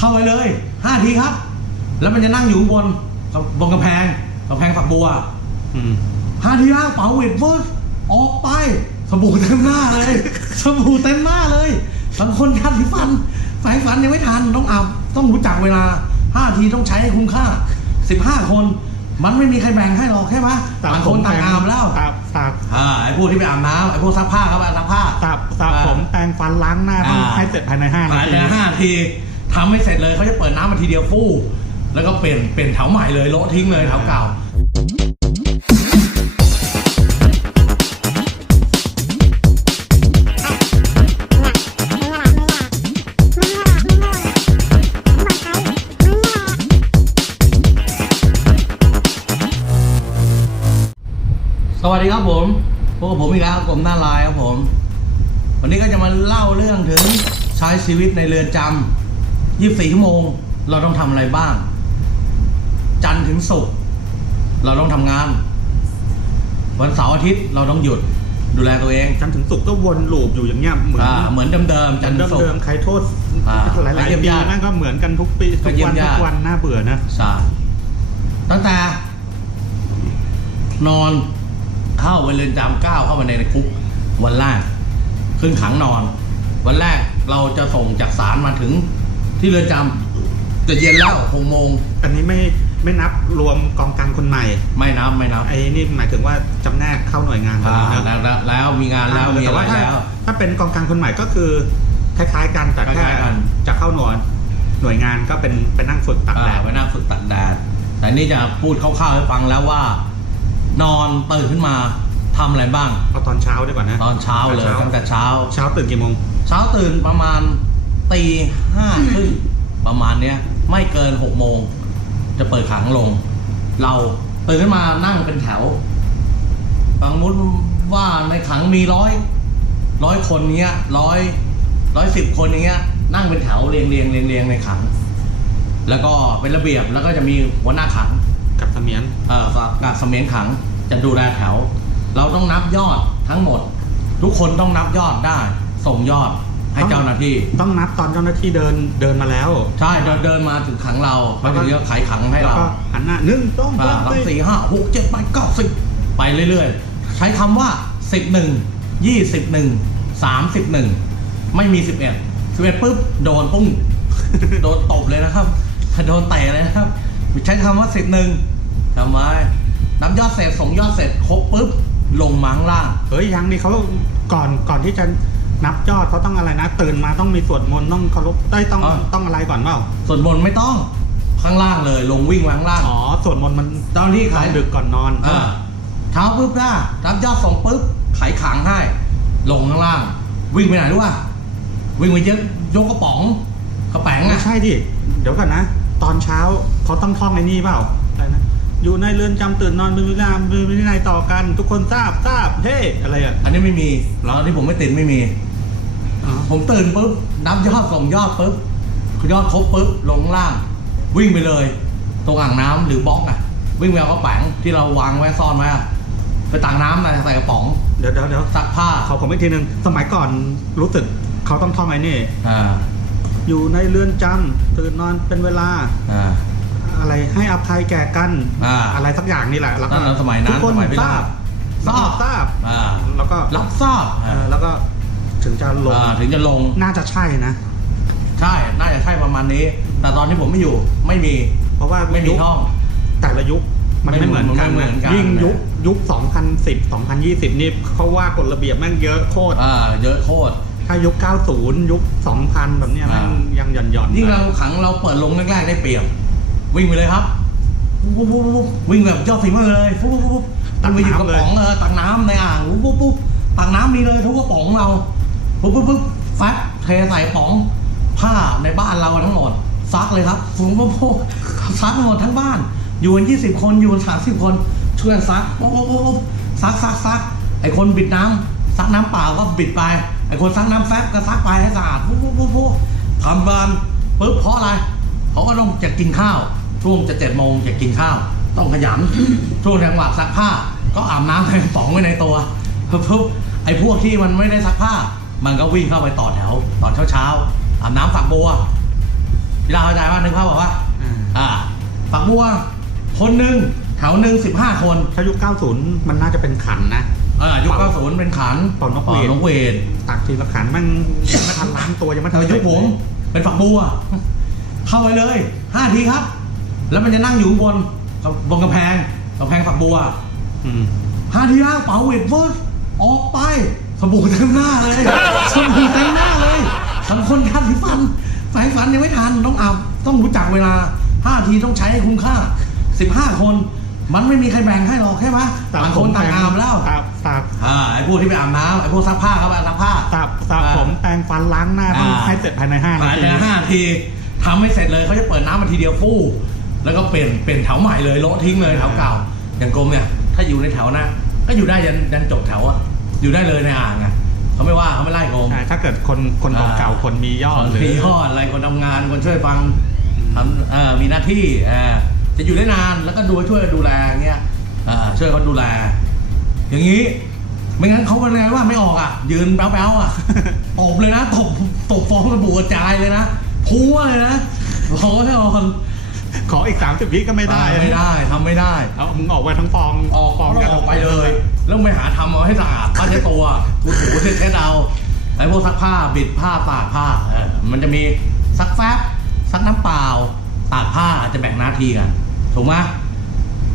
เข้าไปเลยห้าทีครับ แล้วมันจะนั่งอยู่ข้างบนบนกำแพงกำแพงฝักบัวอืมห้าทีแล้วเป๋าเวทเวิร์ดออกไปสบู่เต็มหน้าเลยสบู่เต็มหน้าเลยบางคนยาสีฟันสายฟันยังไม่ทันต้องอาบต้องรู้จักเวลาห้าทีต้องใช้ให้คุ้มค่าสิบห้าคนมันไม่มีใครแบ่งให้หรอกใช่ไหมต่างคนต่างอาบแล้วตับตับอ่าไอ้พวกที่ไปอาบน้ำไอ้พวกซักผ้าครับอาบซักผ้าตับตับอ่าผมแปรงฟันล้างหน้าต้องอ่าให้เสร็จภายในห้านาภายทีในห้านาที ทำไม่เสร็จเลยเขาจะเปิดน้ำมาทีเดียวฟู่แล้วก็เปลี่ยนเปลี่ยนแถวใหม่เลยโละทิ้งเลยแถวเก่า สวัสดีครับผมพวกบผมอีกแล้วผมหน้าลายครับผม วันนี้ก็จะมาเล่าเรื่องถึงใช้ชีวิตในเรือนจำ 24 ชั่วโมง เราต้องทำอะไรบ้าง จันทร์ถึงศุกร์เราต้องทำงาน วันเสาร์อาทิตย์เราต้องหยุดดูแลตัวเอง จันทร์ถึงศุกร์ก็วนลูปอยู่อย่างเงี้ยเหมือนอ่าเหมือนเดิมๆจันทร์ถึงศุกเดิร์ มๆใครโทษอ่าหลายก็เยี่ยมๆปียากแม่งก็เหมือนกันทุกปีก็ทุกเยี่ยวัมนยากทุกวันน่าเบื่อนะใช่ตั้งแต่ นอนเข้าไปเรือนจำก้าวเข้ามาในคุก วันแรกขึ้นขังนอน วันแรกเราจะส่งจากศาลมาถึง ที่เรือนจำจะเย็นแล้วหกโมงอันนี้ไม่ไม่นับรวมกองกลางคนใหม่ ไม่นับไม่นับไอ้นี่หมายถึงว่าจำแนกเข้าหน่วยงานอ่าแล้วนะแล้วแล้วแล้วมีงานแล้วมีแต่อะไรว่าถ้าแล้วถ้าเป็นกองกลางคนใหม่ก็คือคล้ายๆกันแต่แค่คล้ายๆกันจะเข้าหน่วยหน่วยงานก็เป็นเป็นนั่งฝึกตักแดอ่าดไปนั่งฝึกตัดแดดแต่นี่จะพูดคร่าวๆให้ฟังแล้วว่า นอนตื่นขึ้นมาทำอะไรบ้างเอาตอนเช้าดีกว่านะตอนเช้าเลยตั้งแต่เช้า เช้าตื่นกี่โมง เช้าตื่นประมาณ ตีห้าครึ่งประมาณเนี้ยไม่เกินหกโมง จะเปิดขังลง เราตื่นขึ้นมานั่งเป็นแถวบางมุดว่าในขังมีร้อยร้อยคนเนี้ยร้อยร้อยสิบคนอย่างเงี้ย นั่งเป็นแถวเรียงเรียงเรียงเรียงในขัง แล้วก็เป็นระเบียบแล้วก็จะมีหัวหน้าขังกับเสมียนเอ่อกับเสมียนขังจะดูแลแถว เราต้องนับยอดทั้งหมด ทุกคนต้องนับยอดได้ ส่งยอด ให้เจ้าหน้าที่ ต้องนับตอนเจ้าหน้าที่เดินเดินมาแล้ว ใช่เดินเดินมาถึงขังเราแล้เขาวก็ถึงจะไขขังให้แล้วเราก็หันหน้าหนึ่งต้องอ่าสามสี่ห้าหกเจ็ดแปดเก้าสิบไปเรื่อยๆ ใช้คำว่าสิบหนึ่งยี่สิบหนึ่งสามสิบหนึ่งไม่มีสิบเอ็ดสิบเอ็ดปุ๊บโดนปุ้งโดนตบเลยนะครับ โดนเตะเลยนะครับ ใช้คำว่าสิบหนึ่งทำไว้นับยอดเสร็จส่งยอดเสร็จครบปุ๊บลงมาข้างล่างเฮ้ยยังนี่เขาก่อนก่อนที่จะ นับยอดเขาต้องอะไรนะตื่นมาต้องมีสวดมนต์ต้องเคารพได้ยต้องอ๋อ ต้องอะไรก่อนเปล่าส่วนบนต์ไม่ต้องข้างล่างเลย ลงวิ่งมาข้างล่าง อ๋อสวดมนต์มันตอนที่ตอขายนดึกก่อนนอนอ่าเช้าปุ๊บนะรับยอดส่งปุ๊บไขขังให้ ลงข้างล่าง วิ่งไปไหนรู้ป่ะวิ่งไปยกยกกระป๋องกระแป๋งไม่อะใช่ดิเดี๋ยวก่อนนะ ตอนเช้าเขาต้องท่องไอ้นี่เปล่าอะไรนะอยู่ในเรือนจำตื่นนอนเป็นเวลาเป็นวินัยต่อกัน ทุกคนทราบทราบเฮ้อะไรอะอันนี้ไม่มีแล้วที่ผมไม่ติดไม่มีอ๋อ ผมตื่นปุ๊บนับยอดส่งยอดปุ๊บยอดครบปุ๊บลงข้างล่าง วิ่งไปเลย ตรงอ่างน้ำหรือบล็อกอะ วิ่งไปเอากระแป๋งที่เราวางไว้ซ่อนไว้อะไปตักน้ำใส่ใส่กระป๋องเดี๋ยวเดี๋ยวเดี๋ยวซักผ้าเขาผมอีกทีหนึ่งสมัยก่อนรู้สึกเขาต้องท่องไอ้นี่อ่าอยู่ในเรือนจำตื่นนอนเป็นเวลาอ่าอะไรให้อภัยแก่กันอ่าอะไรสักอย่างนี่แหละแล้วก็นั่นเราสมัยนั้นทุกคนสมัยพี่ทราบทราบทราบอ่าแล้วก็รับทราบเอ่อแล้วก็ ถึงจะลง อ่าถึงจะลง น่าจะใช่นะ ใช่ น่าจะใช่ประมาณนี้ แต่ตอนที่ผมไม่อยู่ ไม่มี เพราะว่าไม่มียุคท่อง แต่ละยุคมันไม่ไม่เหมือนกันไม่เหมือนกัน ยิ่งยุคยุค 2010 2020 นี่เขาว่ากฎระเบียบแม่งเยอะโคตร อ่า เยอะโคตร ถ้ายุค 90 ยุค 2000 แบบเนี้ยแม่งอ่ายังหย่อนหย่อนๆยิ่งเราขังเราเปิดลงแรกๆได้เปรียบ วิ่งไปเลยครับปุ๊บปุ๊บปุ๊บปุ๊บวิ่งแบบยอดฝีมือเลยปุ๊บปุ๊บปุ๊บตักไปอยู่กระป๋องเออตักน้ำในอ่างปุ๊บปุ๊บปุ๊บตักน้ำนี่เลยทุกกระป๋องเรา ปุ๊บปุ๊บปุ๊บแฟบเทใส่ป๋องผ้าในบ้านเราทั้งหมดซักเลยครับปุ๊บปุ๊บปุ๊บซักหมดทั้งบ้าน อยู่กันยี่สิบคนอยู่กันสามสิบคนช่วยกันซักปุ๊บปุ๊บปุ๊บซักซักซักไอคนบิดน้ำซักน้ำเปล่าก็บิดไปไอคนซักน้ำแฟบก็ซักไปให้สะอาดปุ๊บปุ๊บปุ๊บทำบานปุ๊บเพราะอะไรเขาก็ต้องจะกินข้าวช่วงจะเจ็ดโมงจะกินข้าว ต้องขยันช่วงจังหวะซักผ้า ก็อาบน้ำใส่กระป๋องไว้ในตัวปุ๊บปุ๊บไอ้พวกที่มันไม่ได้ซักผ้า มันก็วิ่งเข้าไปต่อแถวตอนเช้าเช้าๆอาบน้ำฝักบัวพี่ดาวเข้าใจว่านึกภาพบอกว่าอ่าอ่าฝักบัว คนหนึ่งแถวหนึ่งสิบห้าคนถ้ายุค90มันน่าจะเป็นขันนะเออยุคเก้าศูนย์เป็นขันเป่านกหวีดนกเวทตักทีละขันแมันยังไม่ทันล้างตัวยังไม่แถทันวยุคผมเป็นฝักบัว เข้าไปเลยห้าทีครับ แล้วมันจะนั่งอยู่บนบนกำแพงกำแพงฝักบัวอืมห้าทีแล้วเป๋าเวทเวิร์ดออกไป สบู่เต็มหน้าเลยสบู่เต็มหน้าเลยทั้งคนทันที่ฟันแฝงฟันยังไม่ทันต้องอาบต้องรู้จักเวลาห้าทีต้องใช้ให้คุ้มค่าสิบห้าคน มันไม่มีใครแบ่งให้หรอกใช่ไหมต่างคนต่างอาบแล้วตับตับอ่าไอ้พวกที่ไปอาบน้ำไอ้พวกซักผ้าเขาไปซักผ้าตับตับอ่าผมแปรงฟันล้างหน้าต้องอ่าให้เสร็จภายใน5นาภายทีในห้าทีทำไม่เสร็จเลยเขาจะเปิดน้ำมาทีเดียวฟู่แล้วก็เปลี่ยนเปลี่ยนแถวใหม่เลยโละทิ้งเลยแถวเก่าอย่างกรมเนี่ย ถ้าอยู่ในแถวนะก็อยู่ได้ยันยันจบแถวอะ อยู่ได้เลยในอ่างอะเขาไม่ว่าเขาไม่ไล่กรมใช่ถ้าเกิดคนคนอ่า เก่าๆคนมียอดหรือมียอดอะไรคนทำงานคนช่วยฟังทำเอ่อมีหน้าที่เอ่อจะอยู่ได้นานแล้วก็ดูช่วยดูแลอย่างเงี้ยเอ่อช่วยเขาดูแล อย่างนี้ ไม่งั้นเขาเป็นไงว่าไม่ออกอะ ยืนแป๊วๆอะ ตบเลยนะตบตบฟองสบู่กระจายเลยนะพัวเลยนะบอกให้ออกขออีก 30วิก็ไม่ได้ ไม่ได้ทำไม่ได้ เอามึงออกไปทั้งฟองออกฟองต้องออกไปเลย แล้วไปหาทำเอาให้สะอาดผ้าเช็ดตัวกูถูเช็ดเช็ดเอาไอ้พวกซักผ้าบิดผ้าตากผ้าเออมันจะมีซักแฟบซักน้ำเปล่าตากผ้าอาจจะแบ่งหน้าที่กันถูกไหม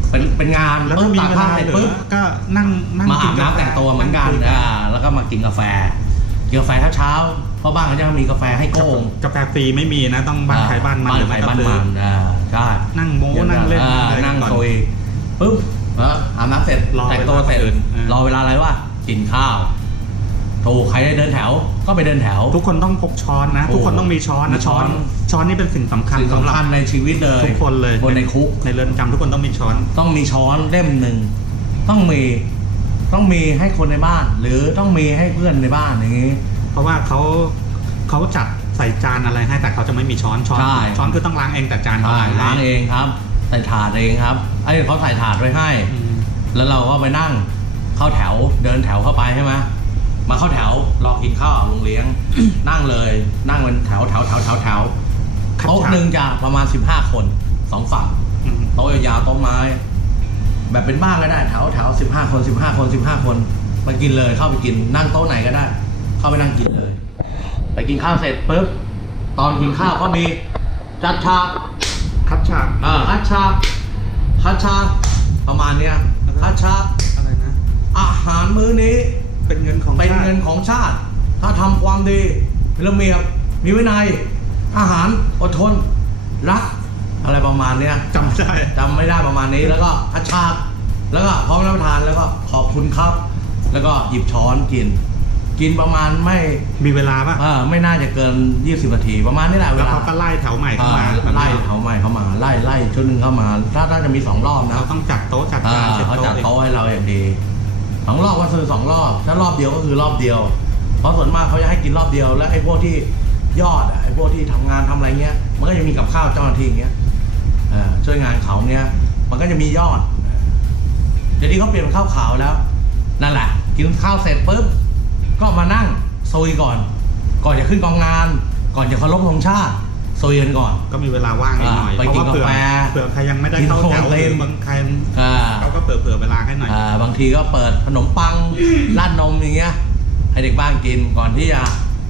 เป็นเป็นงานแล้วปุ๊ก็บมีตากเวผ้าลาเสร็จเหลืปุ๊อบก็นั่งนั่งมาอาบน้ำแต่งตัวเหมือนกันอ่าแล้วก็มากินกาแฟกินกาแฟเช้าๆเพราะบ้านเขาจะมีกาแฟให้โก้งกาแฟฟรีไม่มีนะต้องบ้านใครบ้านมันบ้านหรือใครไม่ก็บ้านซื้อมันอ่าใช่นั่งโม้นั่งเล่นอ่าอะไรกันั่งก่อโซยปุ๊บ แล้วอาบน้ำเสร็จรอแต่งตัวเสร็จเวลาคนอื่นอ่ารอเวลาอะไรวะกินข้าวถูกใครได้เดินแถว ก็ไปเดินแถว ทุกคนต้องพกช้อนนะ โอ้ทุกคนต้องมีช้อนมีนะช้ช้ออน น ช้อนนี่เป็นสิ่งสำคัญสิ่งสำหสำรับคัญในชีวิตเลยทุกคนเลยบนในคุก ในเรือนจำทุกคนต้องมีช้อน ต้องมีช้อนเล่มหนึ่งต้องมีต้องมีให้คนในบ้าน หรือต้องมีให้เพื่อนในบ้านอย่างนี้ เพราะว่าเขาเขาจัดใส่จานอะไรให้แต่เขาจะไม่มีช้อนช้อนใช่ ช้อนคือต้องล้างเองแต่จานเขาใช่ล้างให้ล้างเองครับใส่ถาดเองครับไอ้เขาใส่ถาดไว้ให้อืมแล้วเราก็ไปนั่งเข้าแถวเดินแถวเข้าไปใช่ไหมมาเข้าแถวรอกินข้าวโรงเลี้ยง นั่งเลยนั่งเป็นแถวแถวแถวแถวแถวครับโต๊ะหนึ่งจะประมาณ15คนสองฝั่งอืมโต๊ะยาวๆโต๊ะไม้ แบบเป็นบ้านก็ได้แถวแถวสิบห้าคนสิบห้าคนสิบห้าคนมากินเลยเข้าไปกินนั่งโต๊ะไหนก็ได้ เข้าไปนั่งกินเลย ไปกินข้าวเสร็จปุ๊บตอนกินข้าวก็มีจัดฉาก คัดฉากอ่าคัดฉากคัดฉากประมาณเนี้ยคัดฉากอะไรนะ อาหารมื้อนี้เป็นเงินของเป็นชาติเงินของชาติ ถ้าทำความดีมีระเบียบมีวินัย อาหารอดทน รัก อะไรประมาณเนี้ย จำไม่ได้ จำไม่ได้ประมาณนี้แล้วก็คัดฉากแล้วก็พร้อมรับประทานแล้วก็ขอบคุณครับ แล้วก็หยิบช้อนกิน กินประมาณไม่มีเวลาปะเออไม่น่าจะเกิน 20นาที ประมาณนี้แหละเวแล้วลาเขาก็ไล่แถวใหม่เข้ามาอ่าไล่เขาใหม่เข้ามาไล่ไล่ชุดหนึ่งเข้ามาถ้าถ้าจะมีสองรอบนะ เราต้องจัดโต๊ะจัดอ่าจานเช็ดเขาจัดโต๊ะโต๊ะให้เราอย่างดีสองรอบก็คือสองรอบ ถ้ารอบเดียวก็คือรอบเดียว เพราะส่วนมากเขาจะให้กินรอบเดียว แล้วไอ้พวกที่ยอดอะไอ้พวกที่ทำงานทำอะไรเงี้ย มันก็จะมีกับข้าวเจ้าหน้าที่อย่างเงี้ยเออช่วยงานเขาเนี้ยมันก็จะมียอดเดี๋ยวนี้เขาเปลี่ยนเป็นข้าวขาวแล้ว นั่นแหละ กินข้าวเสร็จปุ๊บก็ มานั่งซุยก่อน ก่อนจะขึ้นกองงาน ก่อนจะเคารพธงชาติซุยกันก่อน ก็มีเวลาว่างนิดหน่อย อ่าไปเพราะว่ากินเผื่อกาแฟเผื่อใครยังไม่ได้เข้ากินแถวโคเต็ม บางใครอ่าเขาก็เผื่อเผื่อเวลาให้หน่อย อ่าบางทีก็เปิดขนมปังราดนมอย่างเงี้ย ให้เด็กบ้านกินก่อนที่จะ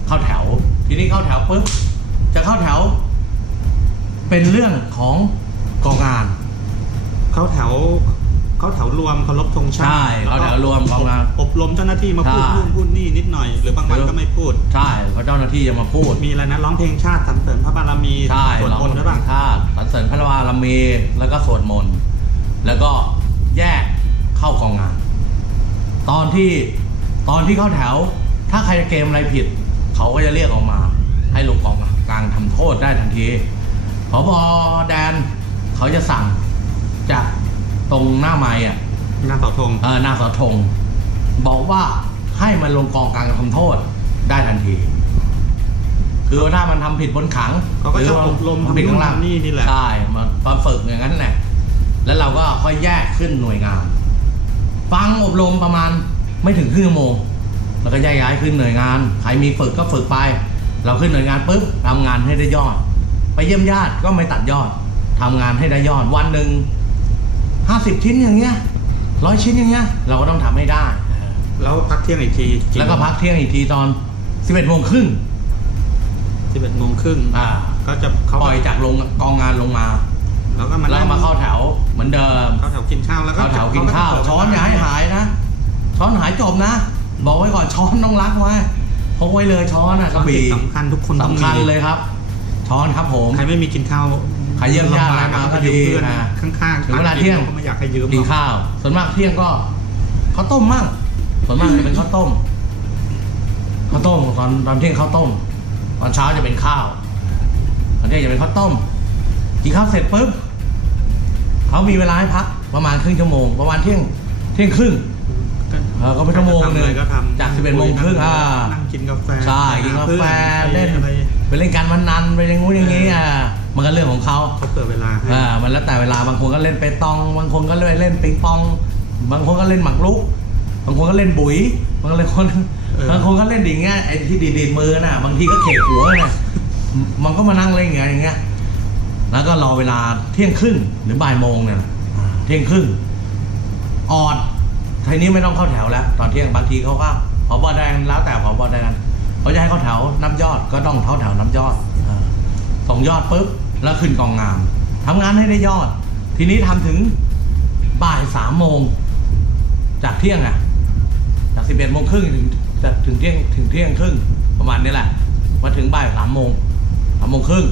เข้าแถว ทีนี้เข้าแถวปุ๊บจะเข้าแถว เป็นเรื่องของกองงาน เขาแถว เขาแถวรวมเคารพธงชาติใช่เขาแถวรวมกองงานอบรมเจ้าหน้าที่มาพูดใช่นู่นพูดนี่นิดหน่อย หรือบางวันก็ไม่พูด ใช่เพราะเจ้าหน้าที่จะมาพูด มีอะไรนะร้องเพลงชาติสรรเสริญพระบารมีใช่สวดมนต์ด้วยป่ะท่าสรรเสริญพระบารมีแล้วก็สวดมนต์แล้วก็แยกเข้ากองงาน ตอนที่ตอนที่เข้าแถว ถ้าใครเกมอะไรผิด เขาก็จะเรียกออกมา ให้ลงกองกลางทำโทษได้ทันทีพอบอแดนเขาจะสั่งจาก ตรงหน้าไม้อะหน้าเสาธงเออหน้าเสาธงบอกว่าให้มันลงกองกลางทำโทษได้ทันที คือว่าถ้ามันทำผิดบนขังเขาก็หรืจะว่าอบรมทำทำผิดนู่ข้านงล่างทำนี่นี่แหละใช่มามาฝึกอย่างนั้นแหละแล้วเราก็ค่อยแยกขึ้นหน่วยงาน ฟังอบรมประมาณไม่ถึงครึ่งชั่วโมงแล้วก็ย้ายย้ายขึ้นหน่วยงานใครมีฝึกก็ฝึกไป เราขึ้นหน่วยงานปุ๊บทำงานให้ได้ยอด ไปเยี่ยมญาติก็ไม่ตัดยอดทำงานให้ได้ยอดวันหนึ่ง ห้าสิบชิ้นอย่างเงี้ยร้อยชิ้นอย่างเงี้ยเราก็ต้องทำให้ได้ แล้วพักเที่ยงอีกทีกี่แล้วก็พักเที่ยงอีกทีตอนสิบเอ็ดโมงครึ่งสิบเอ็ดโมงครึ่งอ่าก็จะเขาปล่อยจากลงกองงานลงมาแล้วก็มาแล้วก็มาเข้าแถวเหมือนเดิมเข้าแถวกินข้าวแล้วก็เข้าแถวกินข้าวเขก็จะช้อนเปิดอย่าให้หายนะ ช้อนหายจบนะ บอกไว้ก่อนช้อนต้องรักไว้พกไว้เลยช้อนอะกช้ระอนบี่สำคัญทุกคนต้องสำคัญมีเลยครับ ช้อนครับผมใครไม่มีกินข้าว ใครเยี่ยมญาติอะไรมาก็ดีเพื่อนอ่าข้างๆถึงเวลาเที่ยงก็ไม่อยากให้ยืมกินข้าว ส่วนมากเที่ยงก็ข้าวต้มมั่งส่วนมากจะเป็นข้าวต้มข้าวต้มตอนตอนเที่ยงข้าวต้ม ตอนเช้าจะเป็นข้าวตอนเที่ยงจะเป็นข้าวต้มกินข้าวเสร็จปุ๊บเขามีเวลาให้พักประมาณครึ่งชั่วโมง ประมาณเที่ยงเที่ยงครึ่งเออก็เป็นชั่วโมงหนึ่งก็ทำจาก11โมงครึ่งอ่านั่งกินกาแฟใช่กินกาแฟพื่อนเล่นอะไรไปเล่นการพนันไปอย่างงู้นอย่างงี้อะ มันก็เรื่องของเขาเขาเปิดเวลาให้อ่ามันแล้วแต่เวลาบางคนก็เล่นเปตอง บางคนก็เล่นเล่นปิงปอง บางคนก็เล่นหมากรุก บางคนก็เล่นบุ๋ยบางคนบางคนก็เล่นดิ่งเงี้ยไอ้ที่ดีดๆมือน่ะ บางทีก็เขกหัวน่ะมันก็มานั่งเล่นอย่างเงี้ยอย่างเงี้ยแล้วก็รอเวลาเที่ยงครึ่งหรือบ่ายโมงเนี่ยอ่าเที่ยงครึ่งออดทีนี้ไม่ต้องเข้าแถวแล้ว ตอนเที่ยงบางทีเขาก็พอบอแดงแล้วแต่พอบอแดงเขาจะให้เข้าแถวนับยอดก็ต้องเข้าแถวนับยอดอาส่งยอดปุ๊บ แล้วขึ้นกองงานทำงานให้ได้ยอด ทีนี้ทำถึงบ่ายสามโมง จากเที่ยงอะจากสิบเอ็ดโมงครึ่งถึงจากถึงเที่ยงถึงเที่ยงครึ่งประมาณนี้แหละมาถึงบ่ายสามโมงสามโมงครึ่ง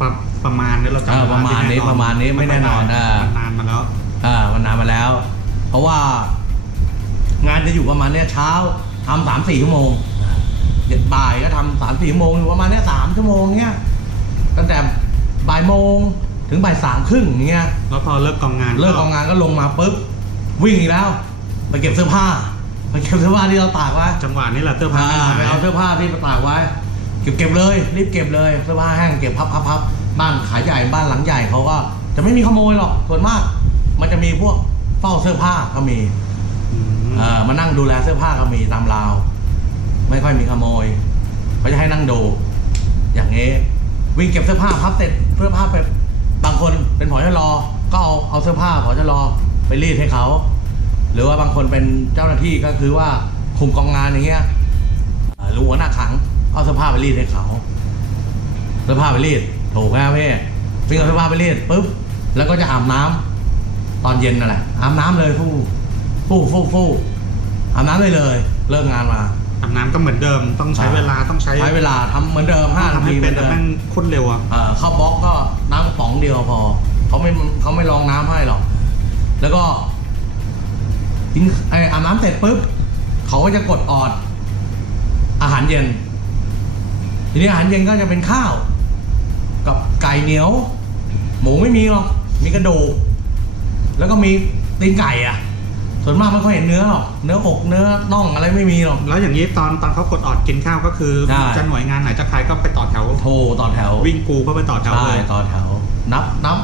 ประประมาณนี้เราจำเออประมาณนี้เวลประมาณนี้ไม่แน่นอนไม่อ่าได้มันนานมาแล้วอ่ามันนานมาแล้ว เพราะว่า งานจะอยู่ประมาณเนี้ยเช้าทำสามสี่ชั่วโมงเด็ดบ่ายก็ทำสามสี่ชั่วโมงอยู่ประมาณเนี้ยสามชั่วโมงเนี้ยตั้งแต่ บ่ายโมงถึงบ่ายสามครึ่งอย่างเงี้ยแล้วพอเลิกกองงานเลิกกองงานก็ลงมาปุ๊บวิ่งอีกแล้วไปเก็บเสื้อผ้าไปเก็บเสื้อผ้าที่เราตากไว้จังหวะนี้แหละเสื้อผ้าอ่าไม่ไปหายเอาเสื้อผ้าที่ตากไว้ เก็บเก็บเลยรีบเก็บเลยเสื้อผ้าแห้งเก็บพับพับพับบ้านขายใหญ่บ้านหลังใหญ่เขาก็ จะไม่มีขโมยหรอกส่วนมาก มันจะมีพวกเฝ้าเสื้อผ้าก็มีอืมเออมานั่งดูแลเสื้อผ้าก็มีตามราว ไม่ค่อยมีขโมยเขาจะให้นั่งดู อย่างนี้วิ่งเก็บเสื้อผ้าพับเสร็จเสื้อผ้าไปบางคนเป็นผอชรอก็เอาเอาเสื้อผ้าผอชรอไปรีดให้เขา หรือว่าบางคนเป็นเจ้าหน้าที่ก็คือว่าคุมกองงานอย่างเงี้ยหรือหัวหน้าขังเอาเสื้อผ้าไปรีดให้เขาเสื้อผ้าไปรีดถูกไหมครับพี่วิ่งเอาเสื้อผ้าไปรีดปุ๊บแล้วก็จะอาบน้ำตอนเย็นนั่นแหละอาบน้ำเลยฟู่ฟู่ฟู่ฟู่อาบน้ำได้เลย เลิกงานมา อาบน้ำก็เหมือนเดิมต้องใช้อ่าเวลาต้องใช้ใช้เวลาทำเหมือนเดิมห้านาทำให้ทีเหเป็มืนอนแต่เดิมแม่งโคตรเร็วอะเอ่อเข้าบล็อกก็น้ำกระป๋องเดียวพอเขาไม่เขาไม่รองน้ำให้หรอกแล้วก็กินไออาบน้ำเสร็จปุ๊บเขาก็จะกดออด อาหารเย็น ทีนี้อาหารเย็นก็จะเป็นข้าว กับไก่เหนียว หมูไม่มีหรอกมีกระดูกแล้วก็มีตีนไก่อะ ส่วนมากไม่ค่อยเห็นเนื้อหรอกเนื้ออกเนื้อน่องอะไรไม่มีหรอก แล้วอย่างนี้ตอนตอนเขากดออดกินข้าวก็คือใช่ จะหน่วยงานไหนจะใครก็ไปต่อแถว โทรต่อแถววิ่งกูก็ไปต่อแถวใช่เลยต่อแถว นับนับ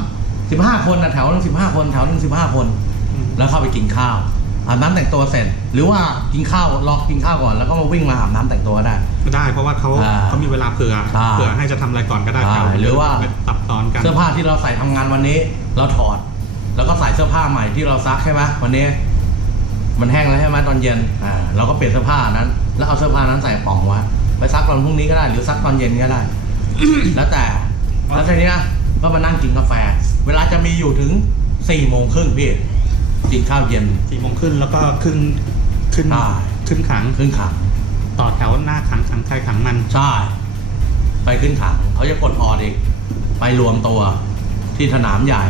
สิบห้าคนนะแถวหนึงสิบห้าคนแถวหนึงสิบห้าคน อืมแล้วเข้าไปกินข้าวอาบน้ำแต่งตัวเสร็จ หรือว่ากินข้าวรอกินข้าวก่อนแล้วก็มาวิ่งมาอาบน้ำแต่งตัวได้ก็ได้เพราะว่าเขาอ่าเขามีเวลาเผื่อใช่เผื่อให้จะทำอะไรก่อนก็ได้ใช่แถวหรือว่า ไปตับตอนกัน เสื้อผ้าที่เราใส่ทำงานวันนี้ เราถอด แล้วก็ใส่เสื้อผ้าใหม่ที่เราซักใช่ไหมวันนี้ มันแห้งแล้วใช่ไหมตอนเย็นอ่าเราก็เปลี่ยนเสื้อผ้านั้น แล้วเอาเสื้อผ้านั้นใส่กระป๋องไว้ไปซักตอนพรุ่งนี้ก็ได้ หรือซักตอนเย็นก็ได้ แล้วแต่แล้วทีนี้นะก็มานั่งกินกาแฟ เวลาจะมีอยู่ถึงสี่โมงครึ่งพี่กินข้าวเย็นสี่โมงขึ้นแล้วก็ขึ้นขึ้นใช่ขึ้นขังขึ้นขัง ต่อแถวหน้าขังขังใครขังมันใช่ไปขึ้นขังเขาจะกดออดอีกไปรวมตัวที่สนามใหญ่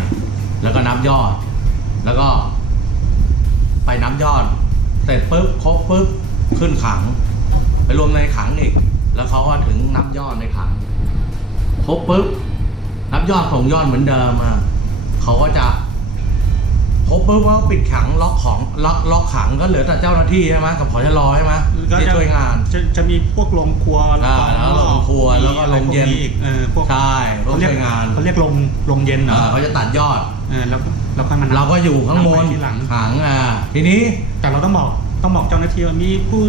แล้วก็นับยอด แล้วก็ ไปนับยอดเสร็จปุ๊บครบปุ๊บขึ้นขัง ไปรวมในขังอีก แล้วเขาก็ถึงนับยอดในขังครบปุ๊บนับยอดส่งยอดเหมือนเดิมอะเขาก็จะครบปุ๊บก็ปิดขังล็อกของล็อกล็อกขังก็เหลือแต่เจ้าหน้าที่ใช่ไหมกับผอชรใช่ไหมก็ที่จะช่วยงานจะจะมีพวกลงครัวอ่าแล้วลงครัวแล้วก็ลงเย็นมีอะไรพวกอีกเออพวกใช่พวกเขาเรียกช่วยงานเขาเรียกลงลงเย็นเหรเอออเขาจะตัดยอด เออแล้วก็แล้วค่อยมานับ เราก็อยู่ข้างบนนัไปทีหลังขังอ่าทีนี้ แต่เราต้องบอกต้องบอกเจ้าหน้าที่ว่ามีผู้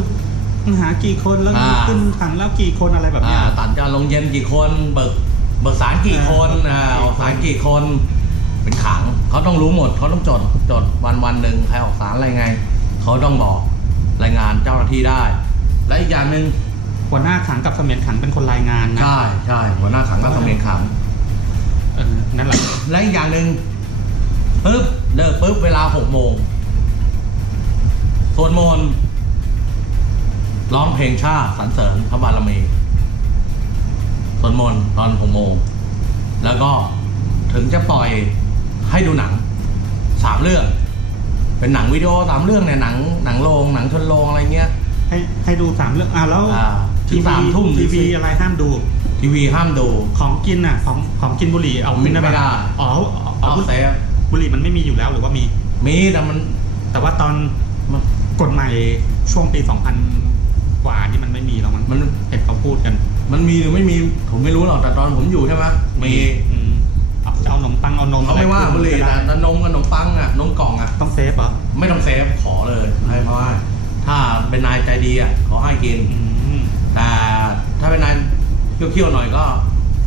ต้องหากี่คนแล้วอ่า ขึ้นขังแล้วกี่คนอะไรแบบเนี้อ่าย ตัดยอดลงเย็นกี่คนเบิกเบิกสารกี่คนอ่าออกสารกี่คน เป็นขังเขาต้องรู้หมดเขาต้องจดจดวันวันหนึ่งใครออกสารอะไรไงเขาต้องบอกรายงานเจ้าหน้าที่ได้ และอีกอย่างหนึ่งหัวหน้าขังกับเสมียนขังเป็นคนรายงานนะใช่ใช่หัวหน้าขังก็สำเนียงขัง เออนั่นแหละ และอีกอย่างหนึ่ง ปึ๊บเลิกปึ๊บเวลาหกโมงสวดมนต์ร้องเพลงชาติสรรเสริญพระบารมีสวดมนต์ตอนหกโมงแล้วก็ถึงจะปล่อยให้ดูหนังสามเรื่อง เป็นหนังวิดีโอสามเรื่องเนี่ยหนังหนังโรงหนังชนโรงอะไรเงี้ย ให้ให้ดูสามเรื่องอะแล้วอ่าถึทีงวีสามทุ่มทีวีสิอะไรห้ามดู ทีวีห้ามดูของกินอะ ของของกินบุหรี่เอาขึ้นได้ไม่ปะได้อ๋ออ๋อเอาเซฟ บุหรี่มันไม่มีอยู่แล้วหรือว่ามี มีแต่มันแต่ว่าตอนมันกฎใหม่ช่วงปี 2000 กว่านี่มันไม่มีแล้วมันมันเห็นเขาพูดกัน มันมีหรือไม่มีผมไม่รู้หรอกแต่ตอนผมอยู่ใช่ไหมมีอืมเอาจะเอานมปังเอานมเขาไม่ว่าอะบุหรี่ก็แต่ได้แต่นมกับขนมปังอะนมกล่องอะต้องเซฟเหรอไม่ต้องเซฟขอเลยให้เพราะว่าถ้าเป็นนายใจดีอะขอให้กินอืมแต่ถ้าเป็นนายเคี่ยวๆหน่อยก็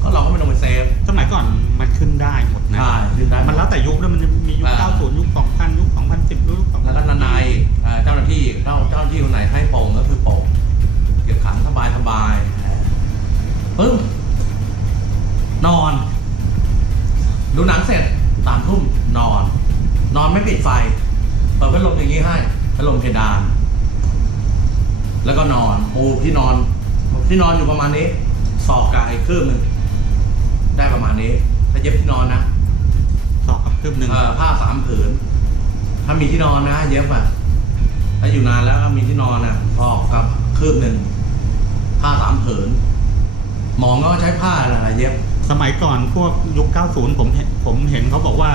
ก็เราก็ไม่ต้องไปเซฟ สมัยก่อนมันขึ้นได้หมดนะใช่ขึ้นได้มันแล้วแต่ยุคด้วยมันจะมียุค อ่า 90 ยุค 2000 ยุค 2010 ยุค 2000แล้วก็นายเอ่อเจ้าหน้าที่เจ้าเจ้าหน้าที่คนไหนให้โป่งก็คือโป่งเก็บขังสบายสบายปึ๊บนอน ดูหนังเสร็จสามทุ่มนอน นอนไม่ปิดไฟเปิดพัดลมอย่างนี้ให้พัดลมเพดาน แล้วก็นอนปูที่นอนที่นอนอยู่ประมาณนี้ศอกกายครึ่งหนึ่ง ได้ประมาณนี้ ถ้าเย็บที่นอนนะสอบกับคืบหนึ่งเอ่อผ้าสามผืน ถ้ามีที่นอนนะ เย็บอะ ถ้าอยู่นานแล้วก็มีที่นอนอะพอกกับคืบหนึ่งผ้าสามผืน หมองก็ใช้ผ้าอะไรเย็บ สมัยก่อนพวกยุค 90 ผมเห็นผมเห็นเขาบอกว่า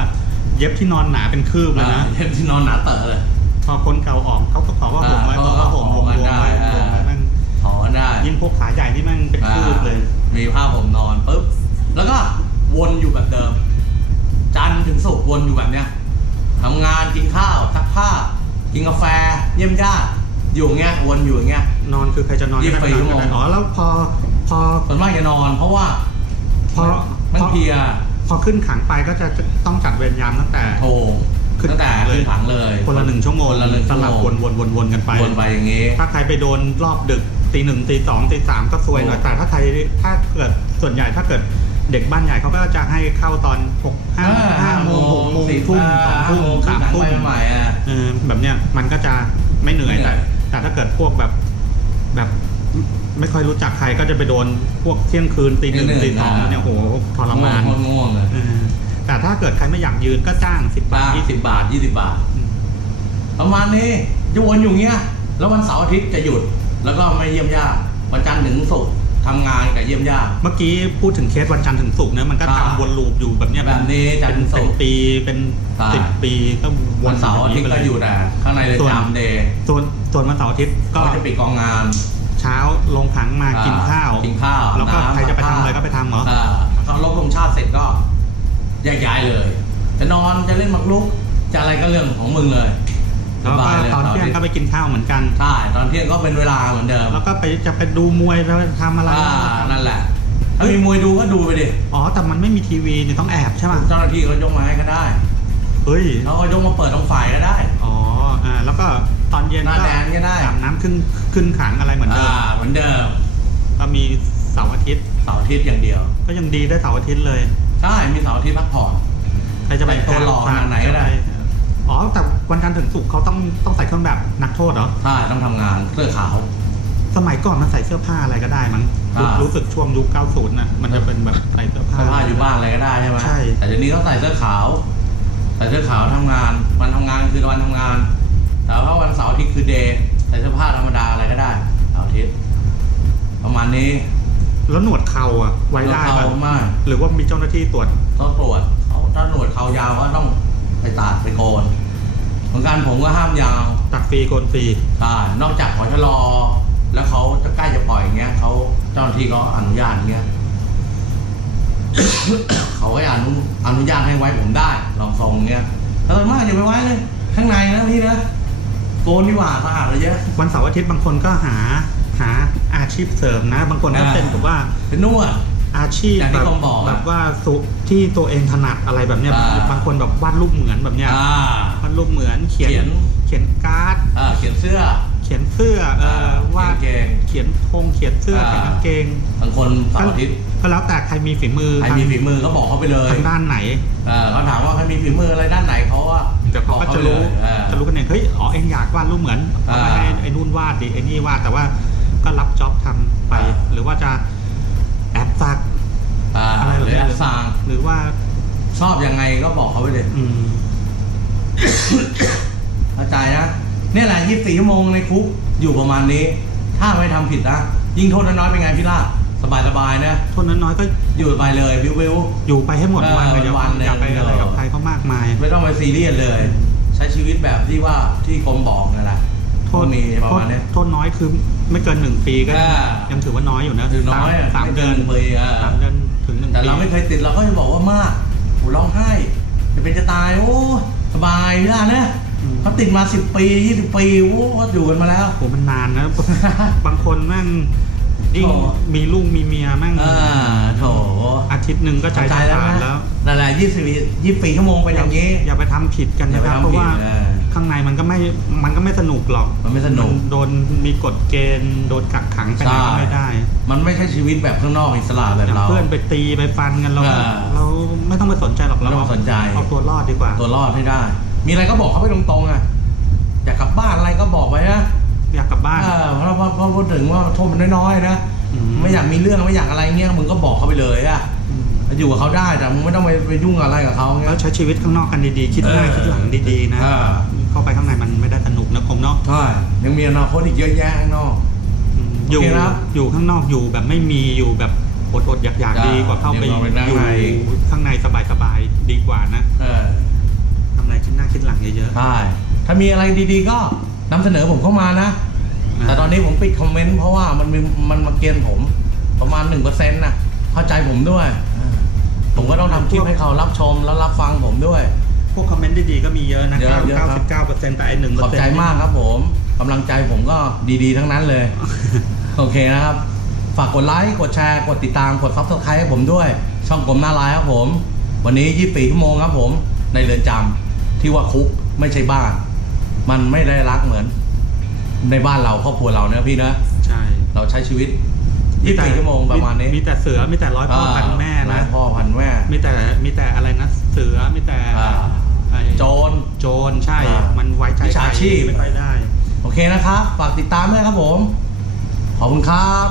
เย็บที่นอนหนาเป็นคืบเลยอ่านะ เย็บที่นอนหนาเต๋อเลย พอคนเก่าออกเขาก็ขอว่าผมไว้อ่าขอว่าผมเขารวมก็รวมได้ไว้อ่ารวมไว้แม่งถอนได้ ยิ่งพวกขาใหญ่นี่แม่งเป็นคืบเลยอ่ามีผ้าห่มนอนปุ๊บ แล้วก็วนอยู่แบบเดิม จันทร์ถึงศุกร์วนอยู่แบบเนี้ยทำงานกินข้าวซักผ้า กินกาแฟ เยี่ยมญาติอยู่อย่างเงี้ยวนอยู่อย่างเงี้ยนอนคือใครจะนอนยี่สิบก็สี่ได้ชั่วโมงอ๋อแล้วพอพอส่วนมากจะนอน เพราะว่าพอมันพอเพลียพอขึ้นขังไปก็จะต้องจัดเวรยามตั้งแต่โทรขึ้นตั้งแต่ขังเลยขึ้นผังเลยคนละหนึ่งชั่วโมงคนละหนึ่งสชั่วลับโมงวนวนวนวนกันไปวนไปอย่างงี้ ถ้าใครไปโดนรอบดึกตีหนึ่งตีสองตีสามก็ซวยหน่อยโอ้แต่ถ้าใครถ้าเกิดส่วนใหญ่ถ้าเกิด เด็กบ้านใหญ่เขาก็จะให้เข้าตอนหกห้าห้าโมงหกโมงสี่ทุ่มสองทุ่มห้สามหนังทุ่มไปใหม่อะเออแบบเนี้ยมันก็จะไม่เหนื่อยไม่เหนื่แต่อยแต่ถ้าเกิดพวกแบบแบบไม่ค่อยรู้จักใครก็จะไปโดนพวกเที่ยงคืนตีหนึ่งตีสองเนี่ยโหทรมานง่วงง่วงเลยเออแต่ถ้าเกิดใครไม่อยากยืนก็จ้างสิบบาบ้าทยี่สิบบาทยี่สิบบาทอืมประมาณนี้จะวนอยู่เงี้ย แล้ววันเสาร์อาทิตย์จะหยุด แล้วก็ไม่เยี่ยมญาติวันจันทร์ถึงศุกร์ ทำงานกับเยี่ยมญาติ เมื่อกี้พูดถึงเคสวันจันทร์ถึงศุกร์เนี่ยมันก็อ่าทำวนลูปอยู่แบบเนี้ยแบบนี้จันทร์เป็นศุเป็นกร์ปีเป็นใช่ สิบปีก็ววันนเสาร์อาทิตย์แบบก็นี้ไปเลอยู่แต่ข้างในเรือนส่วนจำเดย์ส่วนส่วนวันเสาร์อาทิตย์ก็ก็จะปิดกองงานเช้าลงผังมากินข้าวกินข้าวแล้วก็น้ำใครจะไปทำอะไรผ้าก็ไปทำเหรออ่าเขาลบลงชาติเสร็จก็แยกย้ายเลย จะนอนจะเล่นหมากรุกจะอะไรก็เรื่องของมึงเลย แล้วก็สบายเลยตอนเที่ยงก็ไปกินข้าวเหมือนกันใช่ตอนเที่ยงก็เป็นเวลาเหมือนเดิมแล้วก็ไปจะไปดูมวยไปทำอะไรอ่านั่นแหละถ้ามีมวยดูก็ดูไปดิอ๋อแต่มันไม่มีทีวีเนี่ยต้องแอบใช่ไหมเจ้าหน้าที่เขายกมาให้ก็ได้เฮ้ยเขาก็ยกมาเปิดตรงฝ่ายก็ได้อ๋ออ่าแล้วก็ตอนเย็นหน้าแดนก็ได้อาบน้ำขึ้นขึ้นขังอะไรเหมือนเดิมอ่าเหมือนเดิมก็มีเสาร์อาทิตย์เสาร์อาทิตย์อย่างเดียว ก็ยังดีได้เสาร์อาทิตย์เลยใช่มีเสาร์อาทิตย์พักผ่อนใครจะไปแต่งตัวหล่อขนาดไหนก็ได้ อ๋อแต่วันจันทร์ถึงศุกร์เขาต้องต้องใส่เครื่องแบบนักโทษเหรอ ใช่ต้องทำงานเสื้อขาว สมัยก่อนมันใส่เสื้อผ้าอะไรก็ได้มั้งอ่ารู้ รู้สึกช่วงยุค 90 น่ะ มันจะเป็นแบบใส่เสื้อผ้า เสื้อผ้าอยู่บ้านอะไรก็ได้ใช่ไหมใช่ แต่เดี๋ยวนี้เขาใส่เสื้อขาว ใส่เสื้อขาวทำงานวันทำงานคือวันทำงาน แต่ว่าวันเสาร์อาทิตย์คือเดย์ใส่เสื้อผ้าธรรมดาอะไรก็ได้เสาร์อาทิตย์ประมาณนี้แล้วหนวดเข่าอะไว้ได้เขาปะมากหรือว่ามีเจ้าหน้าที่ตรวจต้องตรวจเขาถ้าหนวดเขายาวก็ต้อง ไปตัดไปโกนเหมือนกันผมก็ห้ามยาวตัดฟรีโกนฟรีใช่นอกจากขอชะลอ แล้วเขาจะใกล้จะปล่อยอย่างเงี้ยเขาเจ้าหน้าที่เขาอนุญาตอย่างเงี้ย เขาก็อนุอนุญาตให้ไว้ผมได้ ลองทรงเงี้ยแต่ส่วนมากอย่าไปไว้เลย ข้างในนะพี่นะโกนดีกว่าสะอาดเลยเยอะวันเสาร์อาทิตย์บางคนก็หาหาอาชีพเสริมนะ บางคนก็อ่าเป็นแบบว่าเป็นนวด อาชีพอย่างที่แบบผมบอกอะแบบว่าสุที่ตัวเองถนัดอะไรแบบเนี้ยอ่า บางคนแบบวาดรูปเหมือนแบบเนี้ยอ่า วาดรูปเหมือนเขียนเขียน เขียนการ์ด อ่าเขียนเสื้อเขียนเสื้อเอออ่าวาดเขียนกางเกง เขียนธงเขียนเสื้ออ่าเขียนกางเกงบางคนเสาร์อาทิตย์ก็แล้วแต่ใครมีฝีมือใครมีฝีมือก็บอกเขาไปเลยทางด้านไหน เออเขาถามว่าใครมีฝีมืออะไรด้านไหนเขาว่าเดี๋ยวเขาก็จะรู้เออจะรู้กันเองเฮ้ยอ๋อเองอยากวาดรูปเหมือนเอาไปอ่าให้ไอ้นู่นวาดดิไอ้นี่วาดแต่ว่าก็รับจ็อบทำไปอ่าหรือว่าจะแอบ สักอ่าอะไรหแบบรือเนี้แอยบสั่งหรือว่าชอบยังไงก็บอกเขาไปเลยอืมเข้าใจนะเนี่ยแหละยี่สิบสี่ชั่วโมงในคุกอยู่ประมาณนี้ ถ้าไม่ทำผิดนะยิ่งโทษน้อยๆเป็นไงพี่ล่าสบายสบายๆนะโทษน้อยๆก็อยู่ไปเลยวิววิวอยู่ไปให้หมดเออวันเลยอย่าวันๆเลยอย่าไปอะไรกับใครเขามากมาย ไม่ต้องไปซีเรียสเลย ใช้ชีวิตแบบที่ว่าที่กรมบอกนั่นแหละโทษก็มีประมาณเนี้ยโทษน้อยคือ ไม่เกินหนึ่งปีก็ อ่ายังถือว่าน้อยอยู่นะถือน้อยอะสามไม่เดืเกิอนนหนึ่งปีอะสามเดือนถึงหนึ่งแต่ปี เราไม่เคยติดเราก็จะบอกว่ามากหูร้องไห้จะเป็นจะตายโอ้สบายพี่ล่านะเขาติดมาสิบปียี่สิบปีโอ้ก็อยู่กันมาแล้ว โหมันนานนะ บางคนแม่งยิ่งโถ่ มีลูกมีเมียแม่งอ่าโถอาทิตย์หนึ่งก็ใจเข้าใจจะแล้วขาดนะแล้ว นั่นแหละยี่สิบยี่สิบปีชั่วโมงเป็นอย่างนี้ อย่าไปทำผิดกันอย่านะไปครับทำเพราะว่าผิดเออ ข้างในมันก็ไม่มันก็ไม่สนุกหรอกมันไม่สนุก โดนมีกฎเกณฑ์โดนกักขังไปไหนก็ไม่ได้ มันไม่ใช่ชีวิตแบบข้างนอกอิสระแบบอย่างเราเพื่อนไปตีไปฟันกันเราอ่าเราไม่ต้องไปสนใจหรอกเราไม่ต้องสนใจเอาตัวรอดดีกว่า ตัวรอดให้ได้ มีอะไรก็บอกเขาไปตรงๆอะอยากกลับบ้านอะไรก็บอกไปนะอยากกลับบ้านเออเพราะเพราะเพราะพูดถึงว่าโทษมันน้อยๆนะอืมไม่อยากมีเรื่องไม่อยากอะไรเงี้ยมึงก็บอกเขาไปเลยอะอืมอยู่กับเขาได้แต่มึงไม่ต้องไปไปยุ่งอะไรกับเขาเงี้แล้ยวใช้ชีวิตข้างนอกกันดีๆ คิดหน้าเออคิดหลังดีๆนะอ่า เข้าไปข้างในมันไม่ได้สนุกนะผมเนาะใช่ยังมีอนาคตอีกเยอะแยะข้างนอกอืมอยู่โอเคครับอยู่ข้างนอกอยู่แบบไม่มีอยู่แบบอดอดๆอยากอยากจ้าดีกว่าเข้าไปเดี๋ยวเราไปนั่งอยู่ใน ข้างในสบายๆดีกว่านะเออทำอะไรคิดหน้าคิดหลังเยอะใช่ถ้ามีอะไรดีๆก็นำเสนอผมเข้ามานะๆแต่ตอนนี้ผมปิดคอมเมนต์เพราะว่ามันมีมันมาเกณฑ์ผมประมาณหนึ่งเปอร์เซ็นต์นะเข้าใจผมด้วยอ่าผมก็ต้องทำคลิปให้เขารับชมแล้วรับฟังผมด้วย พวกคอมเมนต์ดีๆก็มีเยอะนะเยอะเยอะครับ 99เปอร์เซ็นต์แต่ไอ้หนึ่งขอบใจมากครับผมกำลังใจผมก็ดีๆ ทั้งนั้นเลย โอเคนะครับ ฝากกดไลค์ กดแชร์ กดติดตาม กดซับสไครต์ให้ผมด้วย ช่องกลมหน้าไลน์ครับผม วันนี้ 24 ชั่วโมงครับผม ในเรือนจำที่ว่าคุกไม่ใช่บ้าน มันไม่ได้รักเหมือน ในบ้านเราครอบครัวเราเนะพี่นะ ใช่เราใช้ชีวิต 24 ชั่วโมงประมาณนี้มีแต่เสือมีแต่ร้อยพ่อพันแม่ร้นะอยพ่อพันแม่ มีแต่มีแต่อะไรนะเสือมีแต่อ่าไอ้ โจรโจรใช่ อ่ามัมันไว้ใจมิจฉาชีพ ไม่ค่อยได้ โอเคนะครับ ฝากติดตามด้วยครับผม ขอบคุณครับ